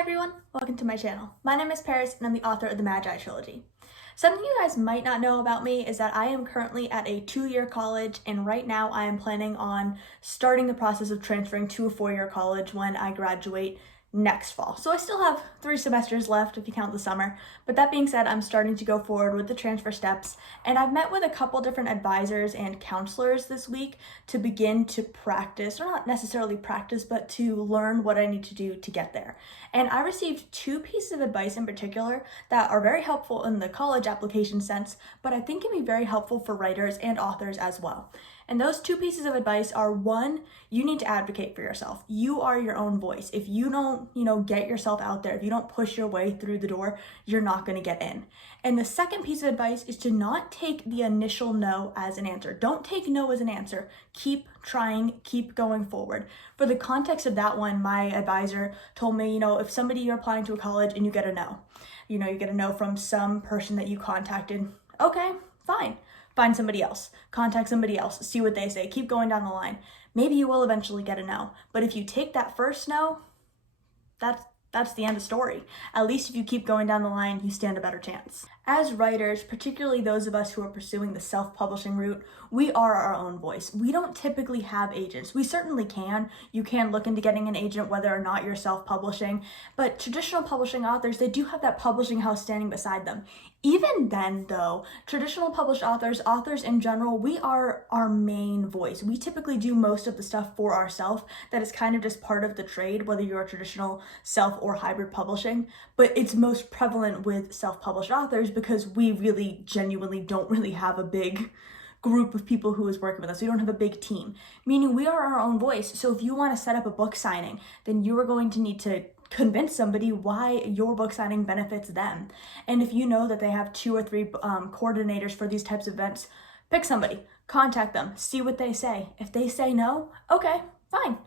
everyone, welcome to my channel. My name is Paris and I'm the author of the Magi Trilogy. Something you guys might not know about me is that I am currently at a 2-year college, and right now I am planning on starting the process of transferring to a 4-year college when I graduate next fall. So I still have 3 semesters left if you count the summer, but that being said, I'm starting to go forward with the transfer steps, and I've met with a couple different advisors and counselors this week to begin to practice, or not necessarily practice, but to learn what I need to do to get there. And I received 2 pieces of advice in particular that are very helpful in the college application sense, but I think can be very helpful for writers and authors as well. And those 2 pieces of advice are: 1, you need to advocate for yourself. You are your own voice. If you don't, get yourself out there, if you don't push your way through the door, you're not going to get in. And the second piece of advice is to not take the initial no as an answer. Don't take no as an answer. Keep trying, keep going forward. For the context of that one, my advisor told me, if you're applying to a college and you get a no, you get a no from some person that you contacted, okay, fine. Find somebody else, contact somebody else, see what they say, keep going down the line. Maybe you will eventually get a no, but if you take that first no, that's the end of story. At least if you keep going down the line, you stand a better chance. As writers, particularly those of us who are pursuing the self-publishing route, we are our own voice. We don't typically have agents. We certainly can. You can look into getting an agent whether or not you're self-publishing, but traditional publishing authors, they do have that publishing house standing beside them. Even then though, traditional published authors in general, we are our main voice. We typically do most of the stuff for ourselves. That is kind of just part of the trade, whether you're a traditional self or hybrid publishing, but it's most prevalent with self-published authors because we really genuinely don't really have a big group of people who is working with us. We don't have a big team, meaning we are our own voice. So if you want to set up a book signing, then you are going to need to convince somebody why your book signing benefits them. And if you know that they have 2 or 3 coordinators for these types of events, pick somebody, contact them, see what they say. If they say no, okay, fine.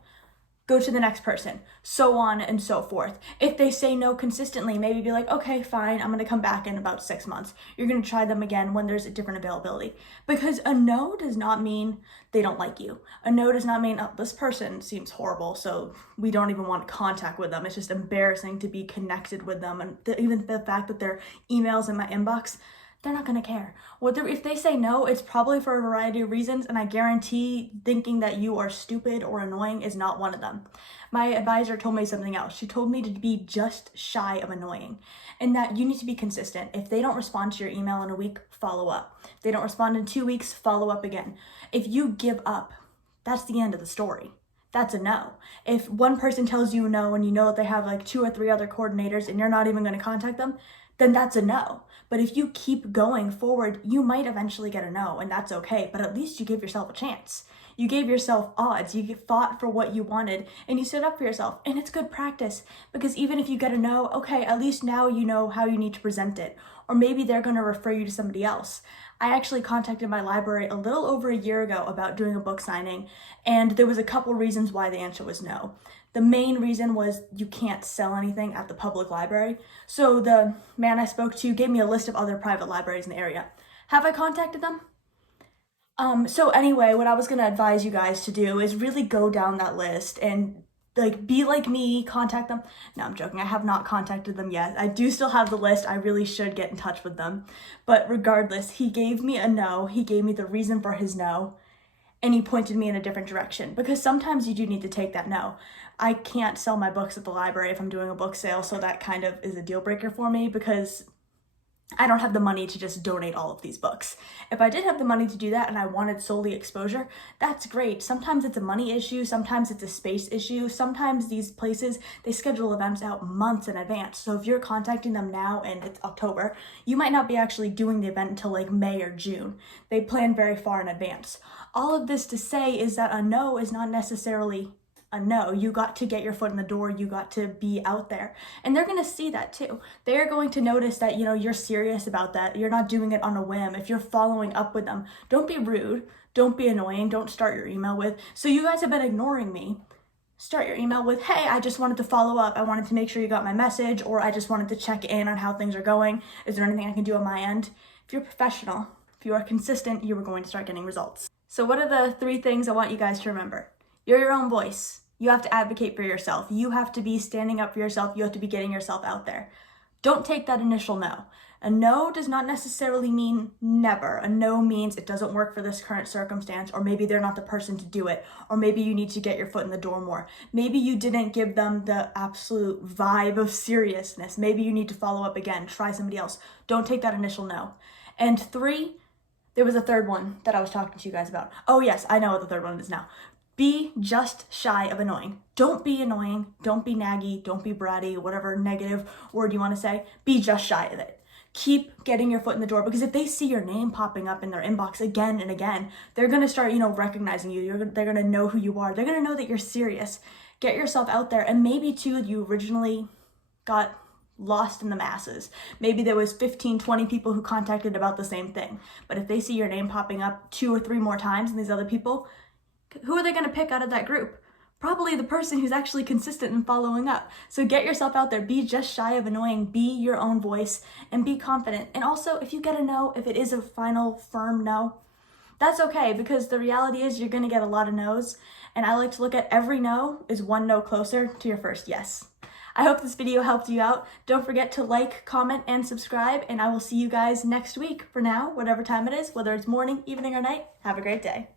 Go to the next person, so on and so forth. If they say no consistently, maybe be like, okay, fine, I'm gonna come back in about 6 months. You're gonna try them again when there's a different availability. Because a no does not mean they don't like you. A no does not mean, oh, this person seems horrible, so we don't even want contact with them. It's just embarrassing to be connected with them. And even the fact that their email's in my inbox, they're not gonna care. If they say no, it's probably for a variety of reasons, and I guarantee thinking that you are stupid or annoying is not one of them. My advisor told me something else. She told me to be just shy of annoying, and that you need to be consistent. If they don't respond to your email in a week, follow up. If they don't respond in 2 weeks, follow up again. If you give up, that's the end of the story. That's a no. If one person tells you no and you know that they have like 2 or 3 other coordinators and you're not even going to contact them, then that's a no. But if you keep going forward, you might eventually get a no, and that's okay, but at least you gave yourself a chance. You gave yourself odds, you fought for what you wanted, and you stood up for yourself, and it's good practice, because even if you get a no, okay, at least now you know how you need to present it, or maybe they're gonna refer you to somebody else. I actually contacted my library a little over a year ago about doing a book signing, and there was a couple reasons why the answer was no. The main reason was you can't sell anything at the public library. So the man I spoke to gave me a list of other private libraries in the area. Have I contacted them? So anyway, what I was gonna advise you guys to do is really go down that list and be like me, contact them. No, I'm joking. I have not contacted them yet. I do still have the list. I really should get in touch with them. But regardless, he gave me a no. He gave me the reason for his no, and he pointed me in a different direction, because sometimes you do need to take that no. I can't sell my books at the library if I'm doing a book sale, so that kind of is a deal breaker for me because I don't have the money to just donate all of these books. If I did have the money to do that and I wanted solely exposure, that's great. Sometimes it's a money issue, sometimes it's a space issue, sometimes these places, they schedule events out months in advance. So if you're contacting them now and it's October, you might not be actually doing the event until like May or June. They plan very far in advance. All of this to say is that a no is not necessarily a no. You got to get your foot in the door. You got to be out there, and they're going to see that too. They're going to notice that, you're serious about that. You're not doing it on a whim. If you're following up with them, don't be rude. Don't be annoying. Don't start your email with, so you guys have been ignoring me. Start your email with, hey, I just wanted to follow up. I wanted to make sure you got my message, or I just wanted to check in on how things are going. Is there anything I can do on my end? If you're professional, if you are consistent, you are going to start getting results. So what are the 3 things I want you guys to remember? You're your own voice. You have to advocate for yourself. You have to be standing up for yourself. You have to be getting yourself out there. Don't take that initial no. A no does not necessarily mean never. A no means it doesn't work for this current circumstance, or maybe they're not the person to do it, or maybe you need to get your foot in the door more. Maybe you didn't give them the absolute vibe of seriousness. Maybe you need to follow up again, try somebody else. Don't take that initial no. And 3, there was a third one that I was talking to you guys about. Oh yes, I know what the third one is now. Be just shy of annoying. Don't be annoying. Don't be naggy. Don't be bratty, whatever negative word you want to say. Be just shy of it. Keep getting your foot in the door, because if they see your name popping up in their inbox again and again, they're going to start, recognizing you. They're going to know who you are. They're going to know that you're serious. Get yourself out there. And maybe too, you originally got lost in the masses. Maybe there was 15, 20 people who contacted about the same thing. But if they see your name popping up 2 or 3 more times than these other people, who are they going to pick out of that group? Probably the person who's actually consistent in following up. So get yourself out there. Be just shy of annoying. Be your own voice and be confident. And also, if you get a no, if it is a final firm no, that's okay, because the reality is you're going to get a lot of no's. And I like to look at every no is one no closer to your first yes. I hope this video helped you out. Don't forget to like, comment, and subscribe, and I will see you guys next week. For now, whatever time it is, whether it's morning, evening, or night, have a great day.